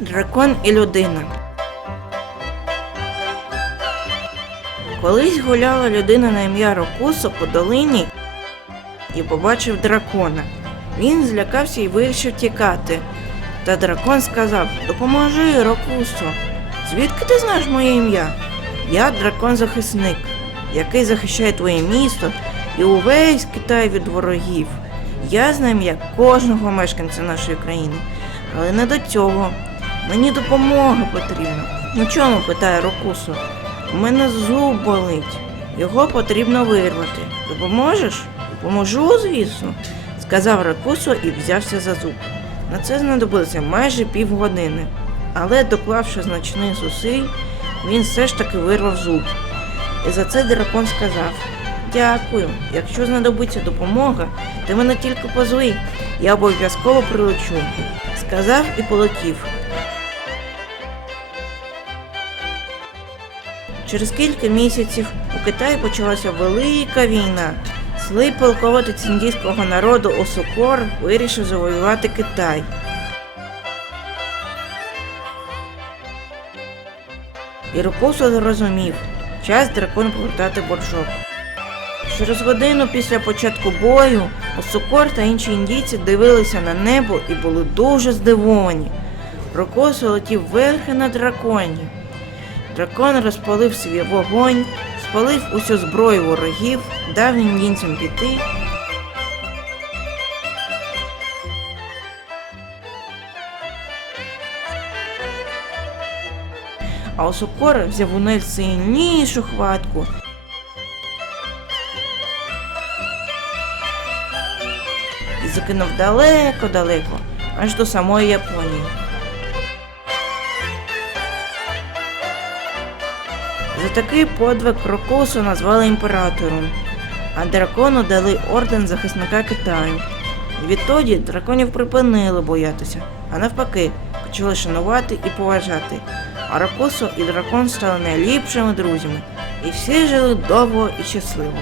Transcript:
Дракон і людина. Колись гуляла людина на ім'я Рокусо по долині і побачив дракона. Він злякався і вирішив тікати. Та дракон сказав: Допоможи, Рокусо. Звідки ти знаєш моє ім'я? Я дракон-захисник, який захищає твоє місто і увесь Китай від ворогів. Я знаю ім'я кожного мешканця нашої країни, але не до цього. Мені допомога потрібна. Ну чому? питає Рокусо. У мене зуб болить. Його потрібно вирвати. Допоможеш? Допоможу, звісно, сказав Ракусо і взявся за зуб. На це знадобилося майже півгодини. Але, доклавши значних зусиль, він все ж таки вирвав зуб. І за це дракон сказав: Дякую, якщо знадобиться допомога, ти мене тільки позви, я обов'язково прилечу. Сказав і полетів. Через кілька місяців у Китаї почалася велика війна. Злий полководець індійського народу Осокор вирішив завоювати Китай. І Рокусо зрозумів, час дракону повертати боржок. Через годину після початку бою Осокор та інші індійці дивилися на небо і були дуже здивовані. Рокосо летів верхи на драконі. Дракон розпалив свій вогонь, спалив усю зброю ворогів, дав індійцям піти. А Осокор взяв у найсильнішу хватку. І закинув далеко-далеко, аж до самої Японії. За такий подвиг Рокосу назвали імператором, а дракону дали орден захисника Китаю. Відтоді драконів припинили боятися, а навпаки, почали шанувати і поважати. А Рокосо і дракон стали найліпшими друзями, і всі жили довго і щасливо.